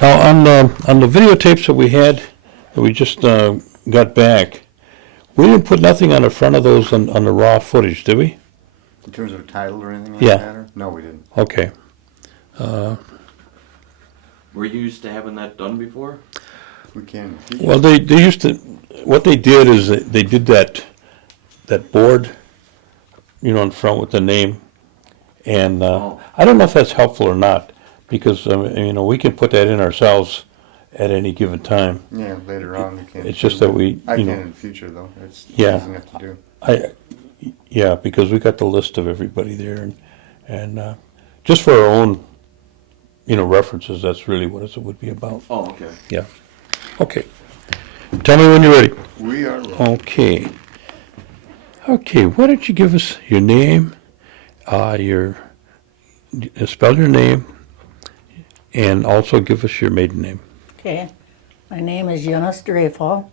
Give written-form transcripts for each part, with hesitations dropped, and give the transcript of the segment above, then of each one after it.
Now, on the videotapes that we had, that we just got back, we didn't put nothing on the front of those on the raw footage, did we? In terms of title or anything like Yeah. that? No, we didn't. Okay. Were you used to having that done before? We can. Well, they used to, what they did is they did that board, in front with the name. And I don't know if that's helpful or not, because, we can put that in ourselves at any given time. Yeah, later on we can. It's just that we, I can in the future, though. It's Yeah. easy enough to do. Yeah, because we got the list of everybody there, and just for our own, references, that's really what it would be about. Oh, okay. Yeah. Okay. Tell me when you're ready. We are ready. Okay. Okay, why don't you give us your name, spell your name, and also give us your maiden name. Okay, my name is Eunice Drephal.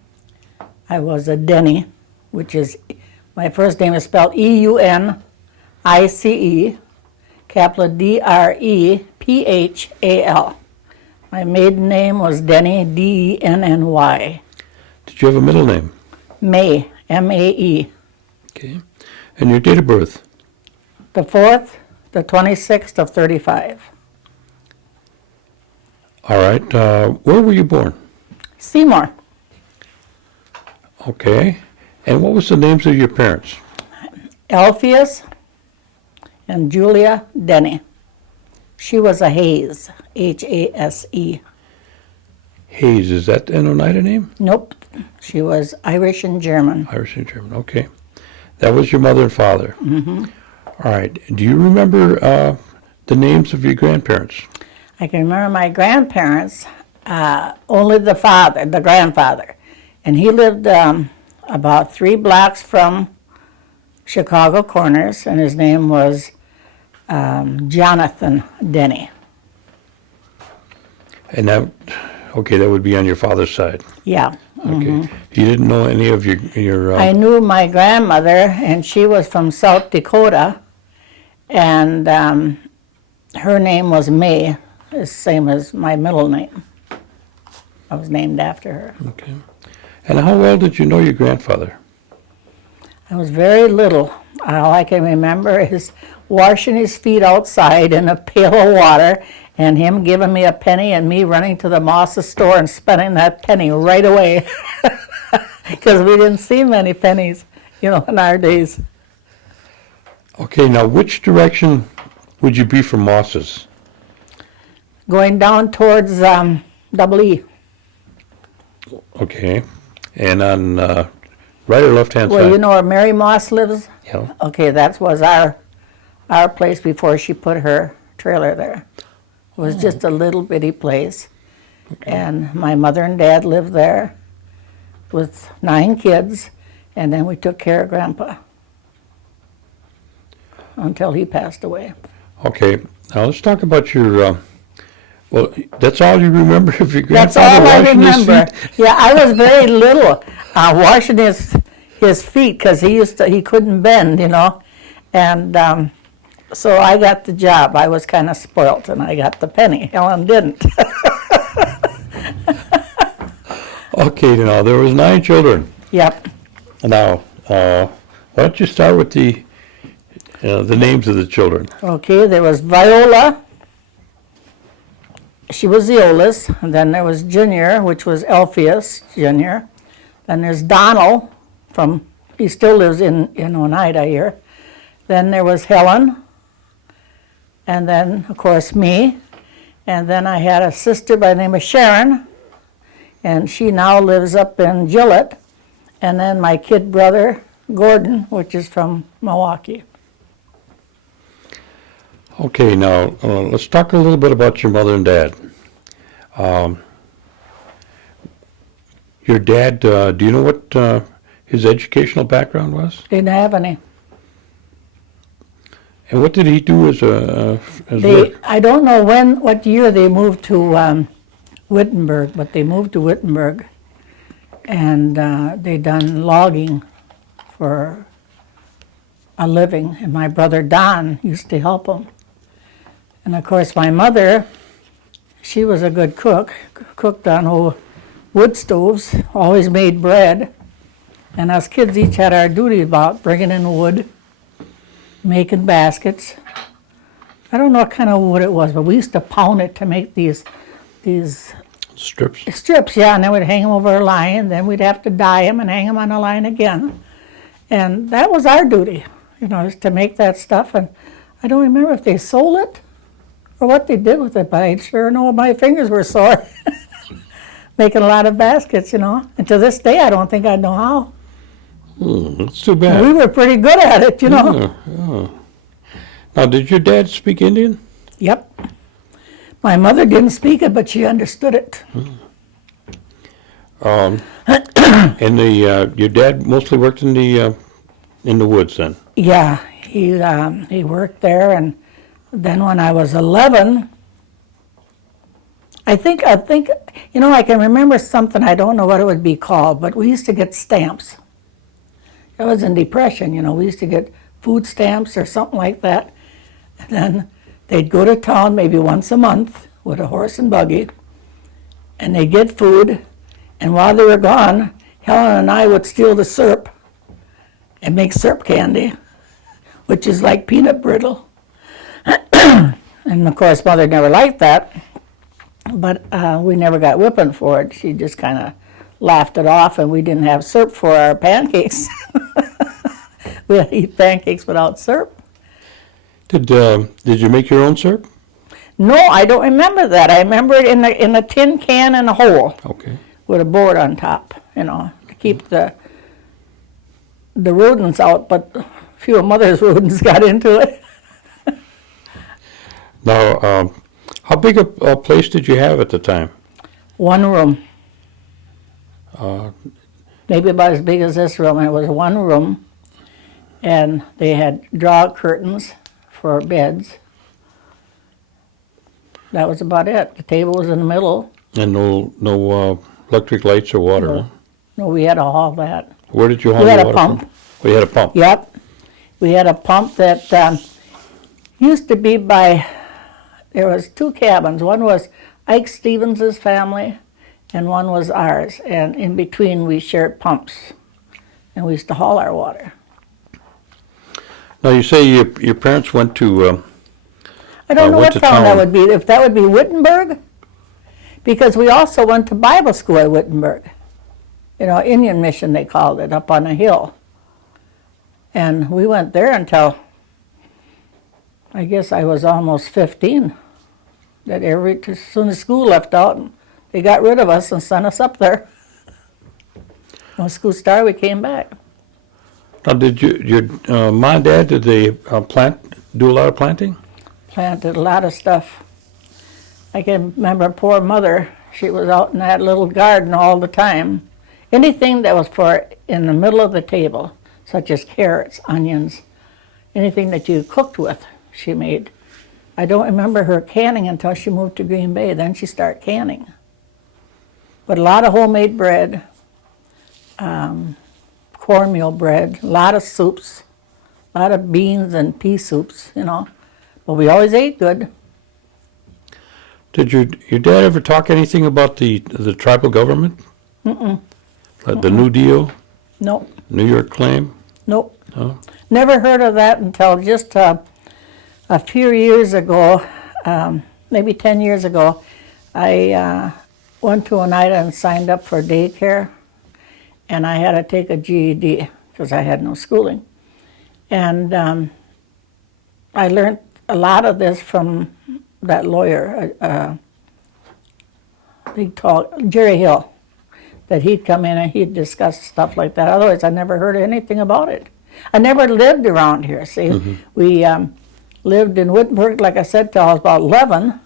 I was a Denny, which is, my first name is spelled Eunice, capital Drephal. My maiden name was Denny, Denny. Did you have a middle name? May, Mae. Okay. And your date of birth? The 4th, the 26th of 35. All right. Where were you born? Seymour, Okay. And what was the names of your parents? Alpheus and Julia Denny. She was a Hayes, Hase. Hayes, is that an Oneida name? Nope, she was Irish and German. Irish and German, okay. That was your mother and father. Mm-hmm. All right. Do you remember the names of your grandparents? I can remember my grandparents, only the grandfather. And he lived about 3 blocks from Chicago Corners, and his name was Jonathan Denny. And that would be on your father's side. Yeah. Okay. You didn't know any of your I knew my grandmother, and she was from South Dakota, and her name was May, the same as my middle name. I was named after her. Okay. And how well did you know your grandfather? I was very little. All I can remember is washing his feet outside in a pail of water, and him giving me a penny and me running to the Moss's store and spending that penny right away. Because we didn't see many pennies, in our days. Okay, now which direction would you be from Moss's? Going down towards Double E. Okay. And on right or left-hand side? Well, you know where Mary Moss lives? Yeah. Okay, that was our place before she put her trailer there. It was just a little bitty place. Okay. And my mother and dad lived there with 9 kids, and then we took care of Grandpa until he passed away. Okay, now let's talk about your, well, that's all you remember of your That's grandfather all I washing his remember. feet? Yeah, I was very little washing his feet because he couldn't bend, and so I got the job. I was kind of spoilt, and I got the penny. Helen didn't. Okay, now there was 9 children. Yep. Now, why don't you start with the names of the children? Okay, there was Viola. She was the oldest. And then there was Junior, which was Alpheus Junior. Then there's Donald he still lives in Oneida here. Then there was Helen. And then, of course, me. And then I had a sister by the name of Sharon. And she now lives up in Gillette. And then my kid brother, Gordon, which is from Milwaukee. Okay, now let's talk a little bit about your mother and dad. Your dad, do you know what his educational background was? Didn't have any. And what did he do as work? I don't know what year they moved to Wittenberg, but they moved to Wittenberg, and they done logging for a living, and my brother Don used to help them. And of course my mother, she was a good cook, cooked on old wood stoves, always made bread. And us kids each had our duty about bringing in wood, making baskets. I don't know what kind of wood it was, but we used to pound it to make these Strips. strips, yeah, and then we'd hang them over a line, then we'd have to dye them and hang them on a line again. And that was our duty, is to make that stuff. And I don't remember if they sold it or what they did with it, but I sure know my fingers were sore making a lot of baskets, And to this day, I don't think I know how. That's too bad. We were pretty good at it, Yeah. Now, did your dad speak Indian? Yep. My mother didn't speak it, but she understood it. And your dad mostly worked in the woods then. Yeah, he worked there, and then when I was 11, I think I can remember something. I don't know what it would be called, but we used to get stamps. It was in Depression, we used to get food stamps or something like that. And then they'd go to town maybe once a month with a horse and buggy, and they'd get food, and while they were gone, Helen and I would steal the syrup and make syrup candy, which is like peanut brittle. And of course, Mother never liked that, but we never got whipping for it. She just kind of laughed it off, and we didn't have syrup for our pancakes. We had to eat pancakes without syrup. Did you make your own syrup? No, I don't remember that. I remember it in a tin can in a hole Okay. with a board on top, to keep the rodents out, but a few of Mother's rodents got into it. Now, how big a place did you have at the time? One room. Maybe about as big as this room. It was one room, and they had draw curtains for beds. That was about it. The table was in the middle. And no electric lights or water? No. Huh? No, we had to haul that. Where did you haul We the had a water pump. from? Oh, you had a pump? Yep. We had a pump that used to be there was two cabins. One was Ike Stevens's family, and one was ours. And in between, we shared pumps, and we used to haul our water. Now, you say your parents went to... I don't know went what to town that town. would be. If that would be Wittenberg, because we also went to Bible school at Wittenberg. Indian Mission, they called it, up on a hill. And we went there until, I guess I was almost 15. As soon as school left out, they got rid of us and sent us up there. When school started, we came back. Now, did your mom and dad, did they do a lot of planting? Planted a lot of stuff. I can remember poor Mother. She was out in that little garden all the time. Anything that was in the middle of the table, such as carrots, onions, anything that you cooked with, she made. I don't remember her canning until she moved to Green Bay. Then she started canning. But a lot of homemade bread, cornmeal bread, a lot of soups, a lot of beans and pea soups, But we always ate good. Did your dad ever talk anything about the tribal government? Mm-mm. The New Deal, Nope. New York claim? Nope. No? Never heard of that until just a few years ago, maybe 10 years ago. I went to Oneida and signed up for daycare, and I had to take a GED because I had no schooling. And I learned a lot of this from that lawyer, big tall, Jerry Hill, that he'd come in and he'd discuss stuff like that. Otherwise, I never heard anything about it. I never lived around here, see. Mm-hmm. We lived in Wittenberg, like I said, till I was about 11.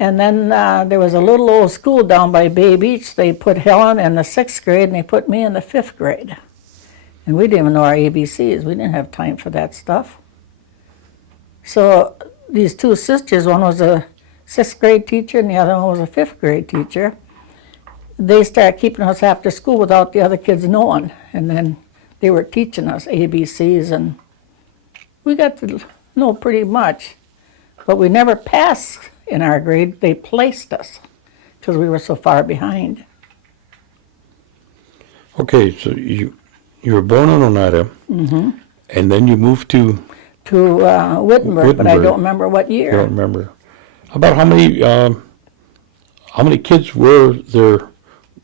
And then there was a little old school down by Bay Beach. They put Helen in the 6th grade, and they put me in the 5th grade. And we didn't even know our ABCs. We didn't have time for that stuff. So these two sisters, one was a 6th grade teacher and the other one was a 5th grade teacher. They started keeping us after school without the other kids knowing. And then they were teaching us ABCs, and we got to know pretty much. but we never passed in our grade. They placed us because we were so far behind. Okay, so you were born in Oneida, and then you moved to, Wittenberg, but I Wittenberg. don't remember what I don't year. remember. About how many kids were there?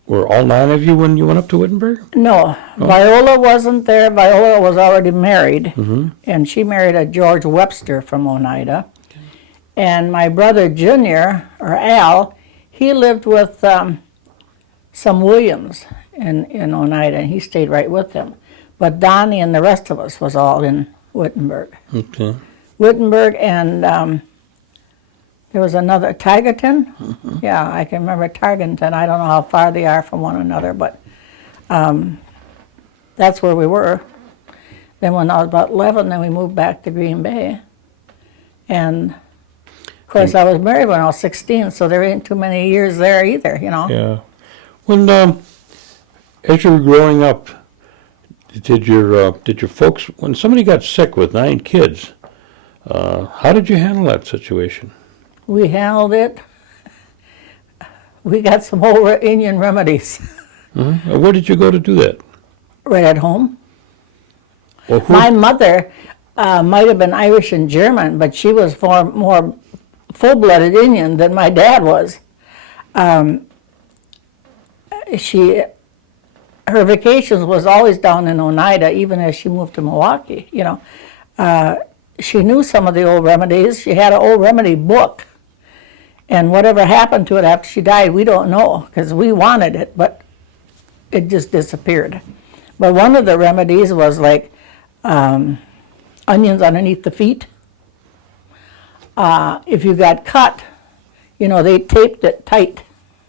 Were all 9 of you when you went up to Wittenberg? No, Viola wasn't there. Viola was already married, and she married a George Webster from Oneida. And my brother Junior, or Al, he lived with some Williams in Oneida, and he stayed right with them. But Donnie and the rest of us was all in Wittenberg. Okay. Wittenberg, and there was another, Tigerton? Yeah, I can remember Tigerton. I don't know how far they are from one another, but that's where we were. Then when I was about 11, then we moved back to Green Bay. And, of course, I was married when I was 16, so there ain't too many years there either, you know. Yeah. When as you were growing up, did your folks, when somebody got sick with 9 kids, how did you handle that situation? We handled it. We got some old Indian remedies Where did you go to do that? right at home. Or who? My mother might have been Irish and German, but she was far more full-blooded Indian than my dad was. Her vacations was always down in Oneida, even as she moved to Milwaukee. You know, she knew some of the old remedies. She had an old remedy book, and whatever happened to it after she died, we don't know because we wanted it, but it just disappeared. But one of the remedies was like onions underneath the feet. If you got cut, you know, they taped it tight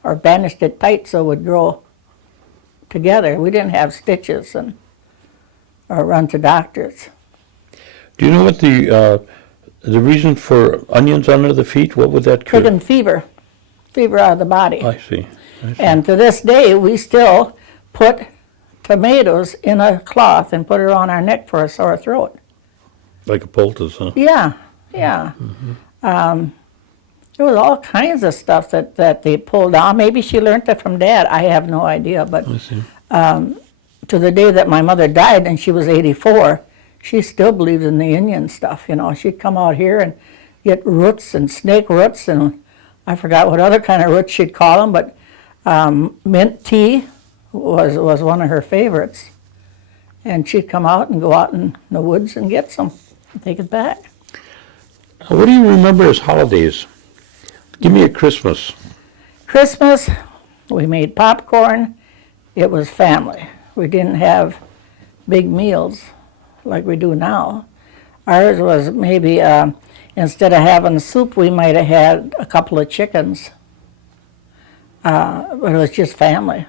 or bandaged it tight so it would grow together. We didn't have stitches or run to doctors. Do you know what the reason for onions under the feet? What would that cure? Taking fever out of the body. I see. And to this day, we still put tomatoes in a cloth and put it on our neck for a sore throat. Like a poultice, huh? Yeah. There was all kinds of stuff that they pulled out. Maybe she learned it from Dad. I have no idea. But I see. to the day that my mother died, and she was 84, she still believed in the Indian stuff. You know, she'd come out here and get roots and snake roots, and I forgot what other kind of roots she'd call them, but mint tea was one of her favorites. And she'd come out and go out in the woods and get some and take it back. What do you remember as holidays? Give me a Christmas. Christmas, we made popcorn. It was family. We didn't have big meals like we do now. Ours was maybe, instead of having soup, we might have had a couple of chickens. But it was just family.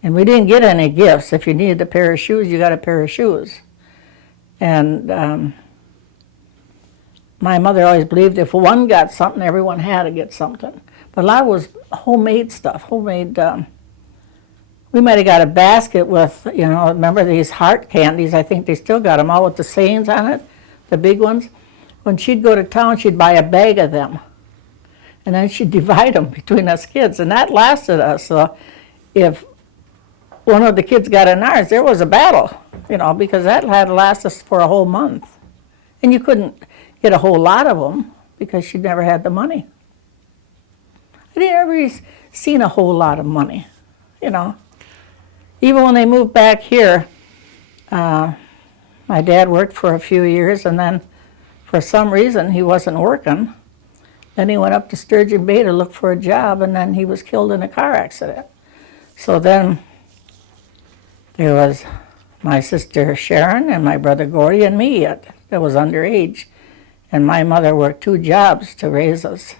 And we didn't get any gifts. If you needed a pair of shoes, you got a pair of shoes. And my mother always believed if one got something, everyone had to get something. But a lot was homemade stuff, we might have got a basket with, you know, remember these heart candies? I think they still got them all with the sayings on it, the big ones. When she'd go to town, she'd buy a bag of them. And then she'd divide them between us kids. And that lasted us. So if one of the kids got in ours, there was a battle, you know, because that had to last us for a whole month. And you couldn't get a whole lot of them because she'd never had the money. I didn't ever seen a whole lot of money, you know. Even when they moved back here, my dad worked for a few years, and then for some reason he wasn't working. Then he went up to Sturgeon Bay to look for a job, and then he was killed in a car accident. So then there was my sister Sharon and my brother Gordy and me that was underage. And my mother worked 2 jobs to raise us.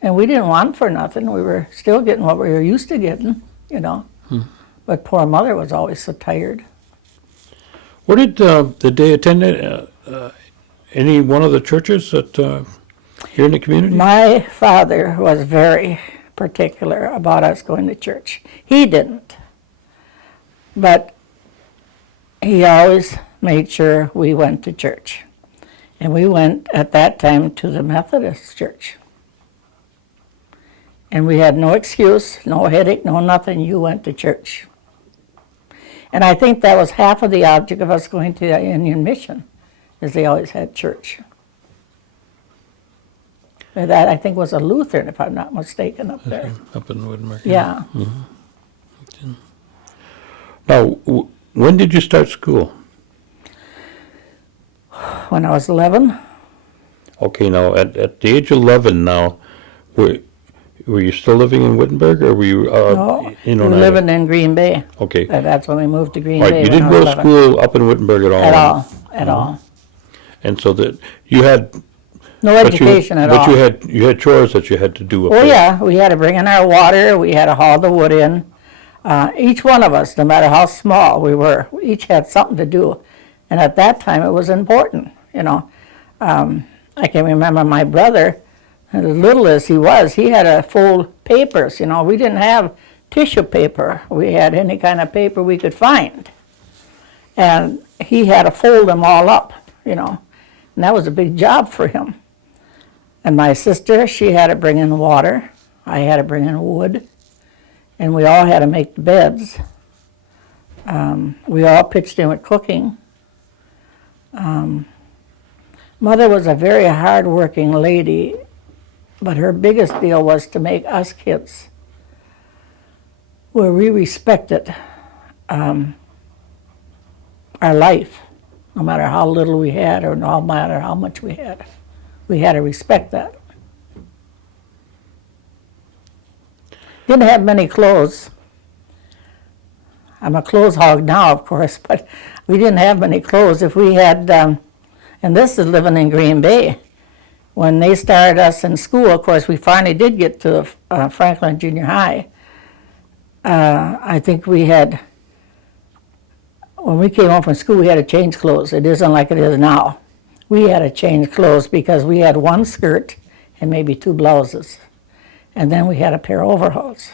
And we didn't want for nothing. We were still getting what we were used to getting, you know. But poor mother was always so tired. Where did they attend any one of the churches that here in the community? My father was very particular about us going to church. He didn't. But he always made sure we went to church. And we went at that time to the Methodist church. And we had no excuse, no headache, no nothing. You went to church. And I think that was half of the object of us going to the Indian Mission, is they always had church. And that, I think, was a Lutheran, if I'm not mistaken, up there. Up in Woodmark. Yeah. Now, when did you start school? When I was 11, Okay, now, at the age of 11 now, were you still living in Wittenberg, or were you no, in we were Oneida? living in Green Bay. Okay. That's when we moved to Green Right, Bay you when didn't I go was to 11. school up in Wittenberg at all? At all, at all. And so that you had... No but you- education at all. But you had chores that you had to do up Oh, there. yeah, we had to bring in our water, we had to haul the wood in. Each one of us, no matter how small we were, we each had something to do. And at that time, it was important, you know. I can remember my brother, as little as he was, he had to fold papers, you know. We didn't have tissue paper. We had any kind of paper we could find. And he had to fold them all up, you know. And that was a big job for him. And my sister, she had to bring in water. I had to bring in wood. And we all had to make the beds. We all pitched in with cooking. Mother was a very hard-working lady, but her biggest deal was to make us kids, where we respected our life, no matter how little we had or no matter how much we had. We had to respect that. Didn't have many clothes. I'm a clothes hog now, of course, but we didn't have many clothes. If we had, and this is living in Green Bay, when they started us in school, of course, we finally did get to Franklin Junior High. I think we had, when we came home from school, we had to change clothes. It isn't like it is now. We had to change clothes because we had one skirt and maybe two blouses. And then we had a pair of overalls.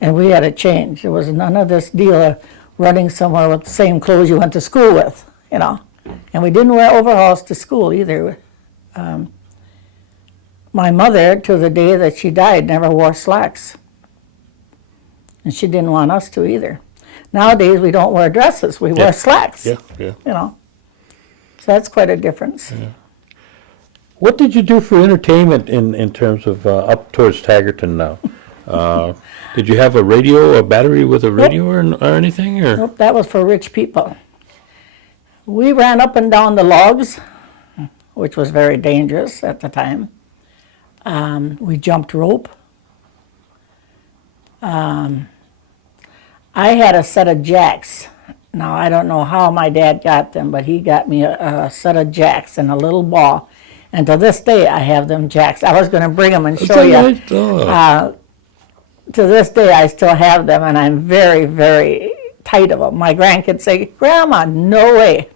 And we had to change. There was none of this deal of running somewhere with the same clothes you went to school with, you know. And we didn't wear overalls to school either. My mother, to the day that she died, never wore slacks. And she didn't want us to either. Nowadays, we don't wear dresses, we wear slacks, Yeah. you know. So that's quite a difference. What did you do for entertainment in terms of up towards Taggarton now? Did you have a radio, a battery with a radio or anything? Or? Nope, that was for rich people. We ran up and down the logs, which was very dangerous at the time. We jumped rope. I had a set of jacks. Now, I don't know how my dad got them, but he got me a set of jacks and a little ball. And to this day, I have them jacks. I was going to bring them and show you. Right? Oh. To this day, I still have them, and I'm very, very tight of them. My grandkids say, Grandma, no way.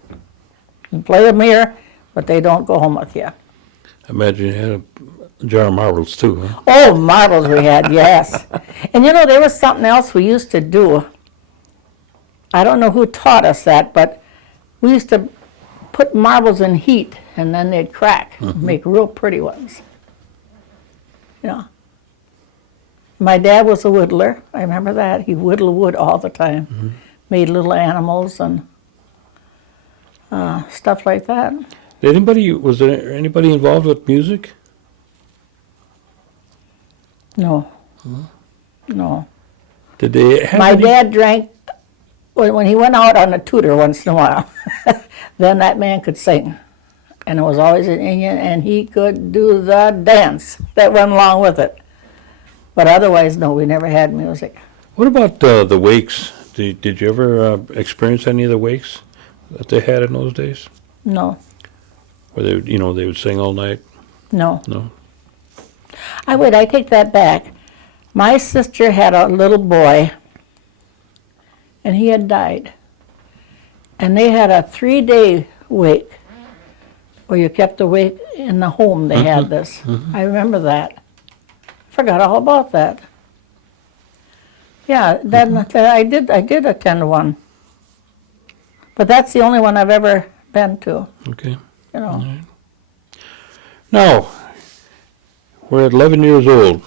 You play them here, but they don't go home with you. I imagine you had a jar of marbles too, huh? Oh, marbles we had, yes. And you know, there was something else we used to do. I don't know who taught us that, but we used to put marbles in heat, and then they'd crack, make real pretty ones. You know. My dad was a whittler. I remember that. He whittled wood all the time. Made little animals and stuff like that. Was there anybody involved with music? No. No. Did they have My any? dad drank, when he went out on a tutor once in a while, then that man could sing. And it was always an Indian, and he could do the dance that went along with it. But otherwise, no, we never had music. What about the wakes? Did you ever experience any of the wakes that they had in those days? No, Where they would sing all night? no. No. I take that back. My sister had a little boy, and he had died. And they had a 3-day wake, where you kept awake in the home. They had this. I remember that. Forgot all about that. Yeah, then I did attend one. But that's the only one I've ever been to. Okay. you know. Now, we're at 11 years old,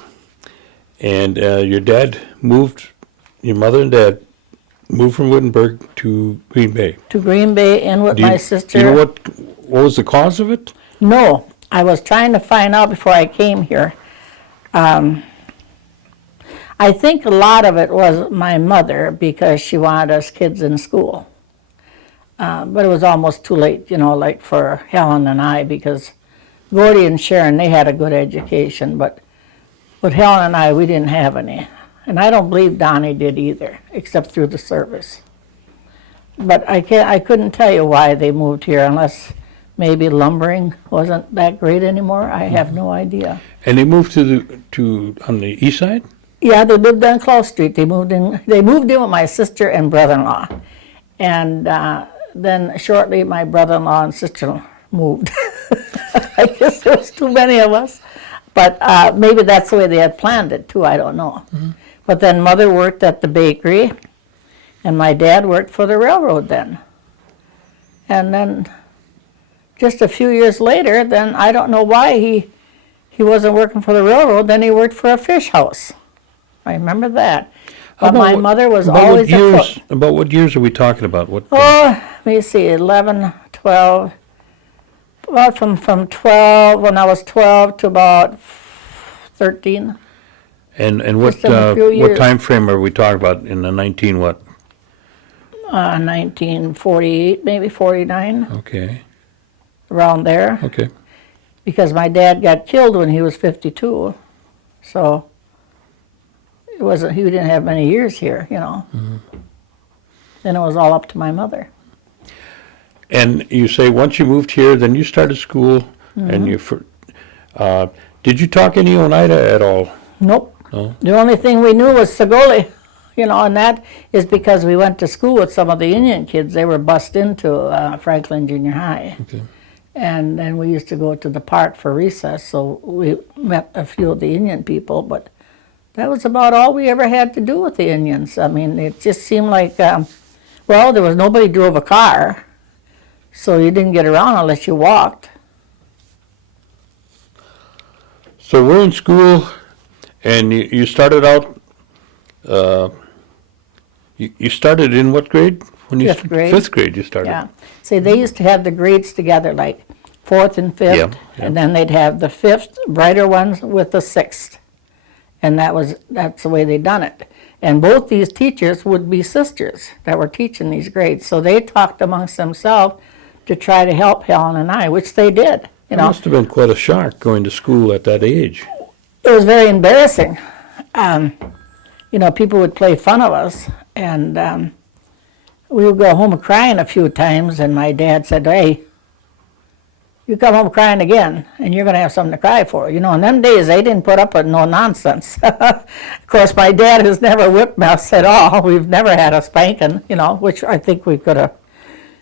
and your mother and dad moved from Wittenberg to Green Bay. To Green Bay in with Do you, my sister. Do you know what was the cause of it? No, I was trying to find out before I came here. I think a lot of it was my mother because she wanted us kids in school. But it was almost too late, you know, like for Helen and I, because Gordy and Sharon, they had a good education, but with Helen and I, we didn't have any. And I don't believe Donnie did either, except through the service. But I couldn't tell you why they moved here unless maybe lumbering wasn't that great anymore. I have no idea. And they moved to on the east side? Yeah, they lived on Close Street. They moved in with my sister and brother-in-law. And then shortly my brother-in-law and sister moved. I guess there was too many of us. But maybe that's the way they had planned it too, I don't know. Mm-hmm. But then Mother worked at the bakery, and my dad worked for the railroad then. And then just a few years later, then I don't know why he wasn't working for the railroad, then he worked for a fish house. I remember that. But my mother was always a cook. About what years are we talking about? Let me see, 11, 12, about from 12, when I was 12 to about 13. And what time frame are we talking about in the 1948, maybe 49. Okay. Around there. Okay. Because my dad got killed when he was 52. So he didn't have many years here, you know. Mm-hmm. Then it was all up to my mother. And you say once you moved here, then you started school, mm-hmm. and did you talk any Oneida at all? Nope. No? The only thing we knew was Sagoli, you know, and that is because we went to school with some of the Indian kids. They were bused into Franklin Junior High. Okay. And then we used to go to the park for recess, so we met a few of the Indian people, but that was about all we ever had to do with the Indians. I mean, it just seemed like, there was nobody drove a car, so you didn't get around unless you walked. So we're in school, and you started out, you started in what grade? Fifth grade. Fifth grade you started. Yeah. See, they used to have the grades together, like fourth and fifth, yeah. And then they'd have the fifth, brighter ones with the sixth. And that's the way they done it. And both these teachers would be sisters that were teaching these grades. So they talked amongst themselves to try to help Helen and I, which they did. You know, must have been quite a shock going to school at that age. It was very embarrassing. You know, people would play fun of us, and we would go home crying a few times, and my dad said, "Hey, you come home crying again, and you're going to have something to cry for." You know, in them days, they didn't put up with no nonsense. Of course, my dad has never whipped us at all. We've never had a spanking, you know, which I think we could have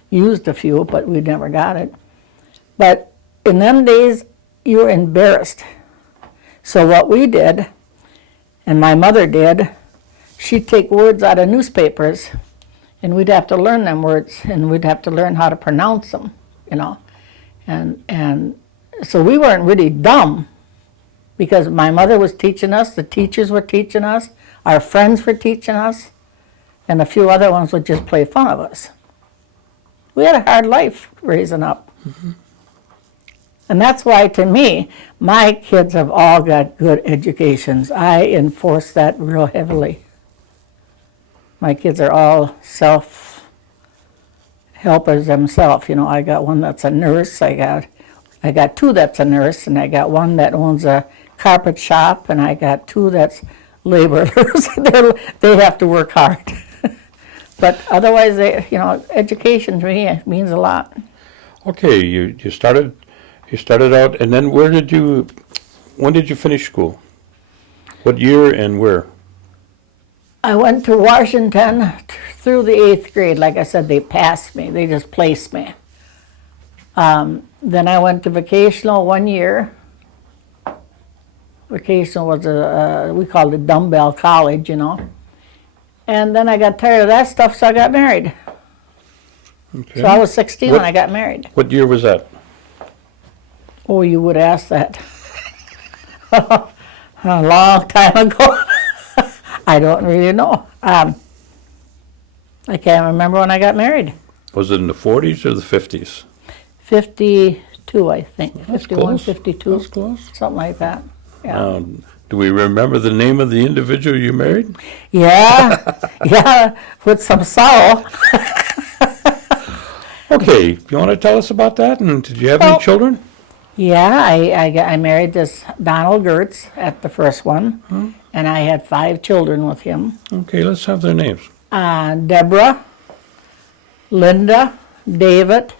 used a few, but we never got it. But in them days, you were embarrassed. So what we did, and my mother did, she'd take words out of newspapers, and we'd have to learn them words, and we'd have to learn how to pronounce them, you know. And so we weren't really dumb, because my mother was teaching us, the teachers were teaching us, our friends were teaching us, and a few other ones would just play fun of us. We had a hard life raising up. Mm-hmm. And that's why, to me, my kids have all got good educations. I enforce that real heavily. My kids are all self-helpers themselves. You know, I got one that's a nurse. I got two that's a nurse, and I got one that owns a carpet shop, and I got two that's laborers. They have to work hard. But otherwise, education to me means a lot. Okay, you started out, and then when did you finish school? What year and where? I went to Washington through the 8th grade. Like I said, they passed me. They just placed me. Then I went to vocational 1 year. Vocational was we called it dumbbell college, you know. And then I got tired of that stuff, so I got married. Okay. So I was 16 when I got married. What year was that? Oh, you would ask that. A long time ago. I don't really know. I can't remember when I got married. Was it in the 40s or the 50s? 52, I think. That's 51, close. 52. That's close. Something like that. Yeah. Do we remember the name of the individual you married? Yeah, yeah, with some sorrow. Okay, you want to tell us about that? And did you have Well- any children? Yeah, I married this Donald Gertz at the first one, and I had 5 children with him. Okay, let's have their names. Deborah, Linda, David,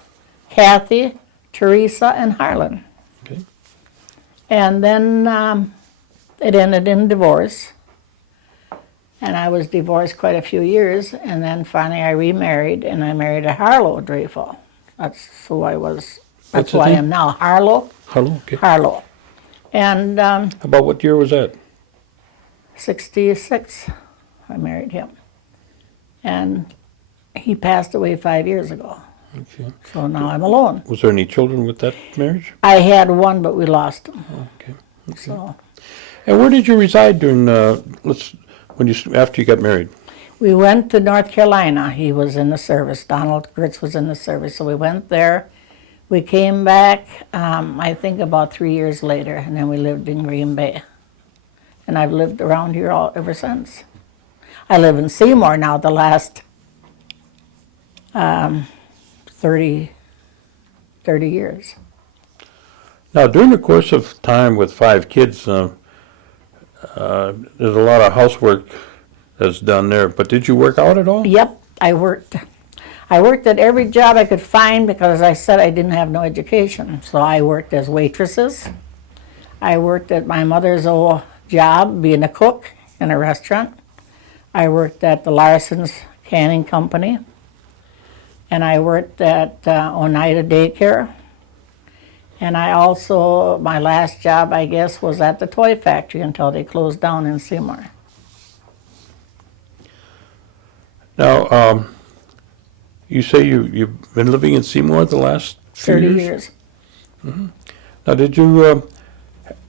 Kathy, Teresa, and Harlan. Okay. And then it ended in divorce. And I was divorced quite a few years, and then finally I remarried, and I married a Harlow Drephal. That's who I was. That's What's who his I name? am now, Harlow. Hello. Okay. Harlow. And About what year was that? 66, I married him. And he passed away 5 years ago. Okay. So now I'm alone. Was there any children with that marriage? I had one, but we lost him. Okay. So And where did you reside during after you got married? we went to North Carolina. He was in the service. Donald Gertz was in the service. So we went there. We came back, I think about 3 years later, and then we lived in Green Bay. And I've lived around here ever since. I live in Seymour now the last 30 years. Now, during the course of time with 5 kids, there's a lot of housework that's done there. But did you work out at all? Yep, I worked at every job I could find because I said I didn't have no education. So I worked as waitresses. I worked at my mother's old job being a cook in a restaurant. I worked at the Larson's Canning Company. And I worked at Oneida Daycare. And I also, my last job, I guess, was at the toy factory until they closed down in Seymour. Now, you say you've been living in Seymour the last few 30 years? years. Now,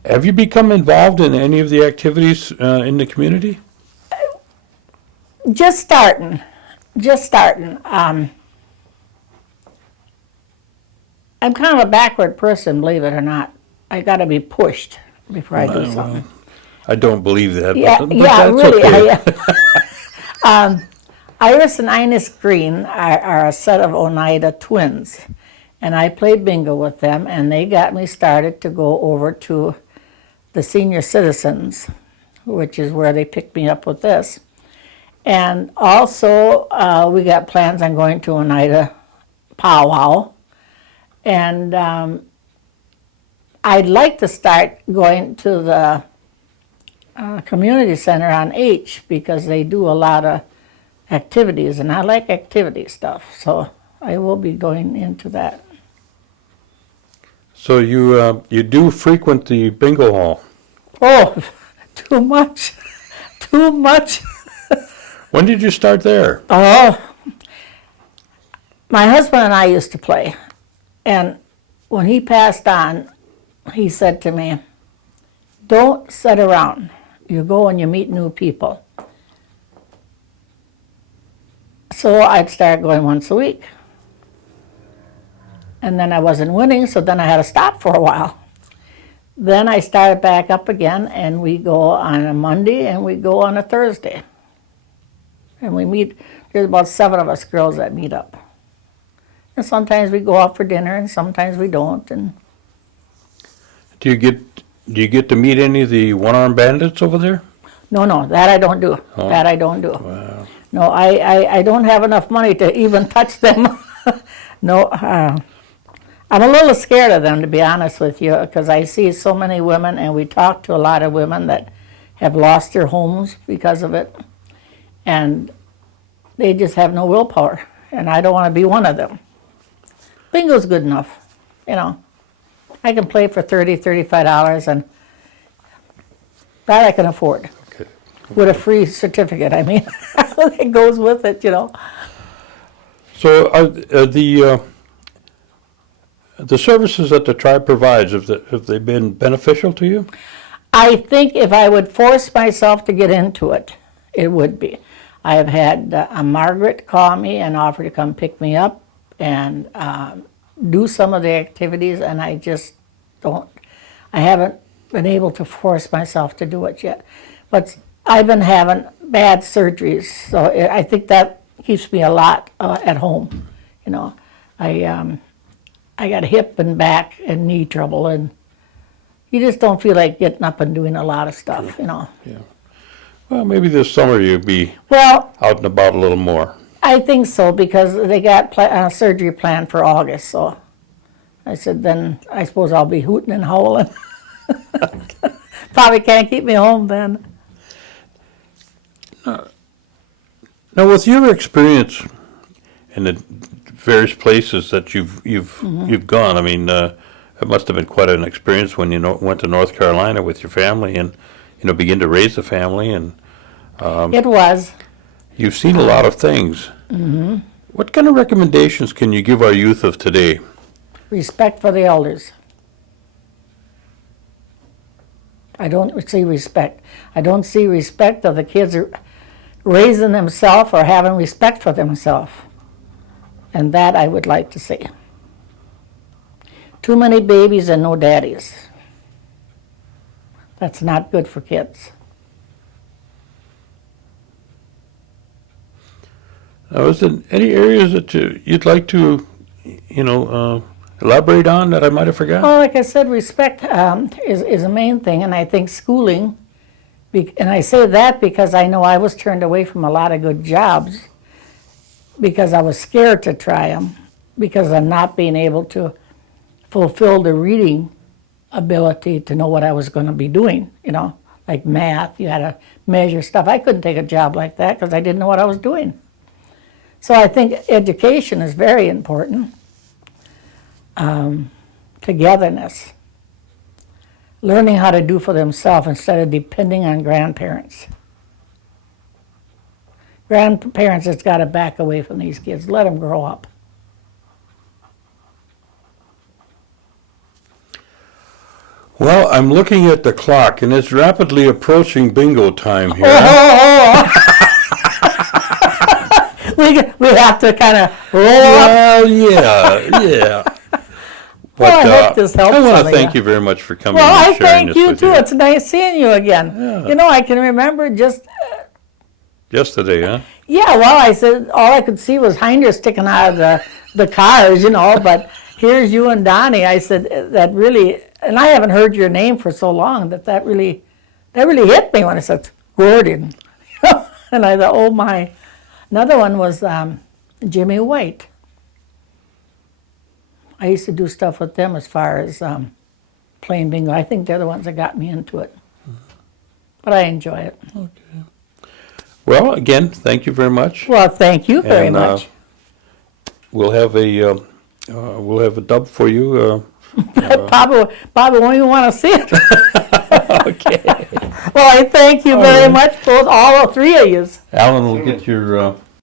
have you become involved in any of the activities in the community? Just starting. I'm kind of a backward person, believe it or not. I got to be pushed before I do something. I don't believe that. Yeah, but yeah, that's really. okay. Iris and Ines Green are a set of Oneida twins, and I played bingo with them, and they got me started to go over to the senior citizens, which is where they picked me up with this. And also, we got plans on going to Oneida powwow. And I'd like to start going to the community center on H because they do a lot of activities, and I like activity stuff, so I will be going into that. So you do frequent the bingo hall. Oh, too much, too much. When did you start there? Oh, my husband and I used to play, and when he passed on, he said to me, "Don't sit around. You go and you meet new people." So I'd start going once a week. And then I wasn't winning, so then I had to stop for a while. Then I started back up again, and we go on a Monday and we go on a Thursday. And we meet, there's about 7 of us girls that meet up. And sometimes we go out for dinner and sometimes we don't. And Do you get to meet any of the one-armed bandits over there? no, that I don't do. Oh. That I don't do. Wow. No, I don't have enough money to even touch them. No, I'm a little scared of them, to be honest with you, because I see so many women, and we talk to a lot of women that have lost their homes because of it, and they just have no willpower, and I don't want to be one of them. Bingo's good enough, you know. I can play for $30, $35, and that I can afford. Okay. With a free certificate, I mean, it goes with it, you know. So The services that the tribe provides, have they been beneficial to you? I think if I would force myself to get into it, it would be. I have had Margaret call me and offer to come pick me up and do some of the activities, and I just don't, I haven't been able to force myself to do it yet. But I've been having bad surgeries, so I think that keeps me a lot at home. You know, I got hip and back and knee trouble, and you just don't feel like getting up and doing a lot of stuff, you know. Yeah. Well, maybe this summer you'll be Well, out and about a little more. I think so, because they got surgery planned for August, so I said, then I suppose I'll be hooting and howling. Probably can't keep me home then. Now, with your experience in the various places that you've gone, I mean, it must have been quite an experience when you went to North Carolina with your family and begin to raise a family, and It was. you've seen a lot of things. Mm-hmm. What kind of recommendations can you give our youth of today? Respect for the elders. I don't see respect. I don't see respect of the kids raising themselves or having respect for themselves. And that I would like to see. Too many babies and no daddies. That's not good for kids. Now, is there any areas that you'd like to, elaborate on that I might have forgotten? Well, like I said, respect is a main thing, and I think schooling, and I say that because I know I was turned away from a lot of good jobs because I was scared to try them, because of not being able to fulfill the reading ability to know what I was going to be doing, like math. You had to measure stuff. I couldn't take a job like that because I didn't know what I was doing. So I think education is very important. Togetherness. Learning how to do for themselves instead of depending on grandparents. Grandparents has got to back away from these kids. Let them grow up. Well, I'm looking at the clock, and it's rapidly approaching bingo time here. We have to kind of roll up. Well, yeah. Well, I hope this helps I want some to of thank you. you very much for coming Well, and I sharing thank this you with too. you. It's nice seeing you again. Yeah. I can remember just, Yesterday, huh? yeah, well, I said all I could see was Heinrich sticking out of the cars, but here's you and Donnie. I said, that really, and I haven't heard your name for so long that really hit me when I said, Gordon. And I thought, oh my. Another one was Jimmy White. I used to do stuff with them as far as playing bingo. I think they're the ones that got me into it. But I enjoy it. Okay. Well, again, thank you very much. Well, thank you very And, much. We'll have a dub for you. Bobby won't even want to see it. Okay. Well, I thank you very much, all three of you. Alan will get your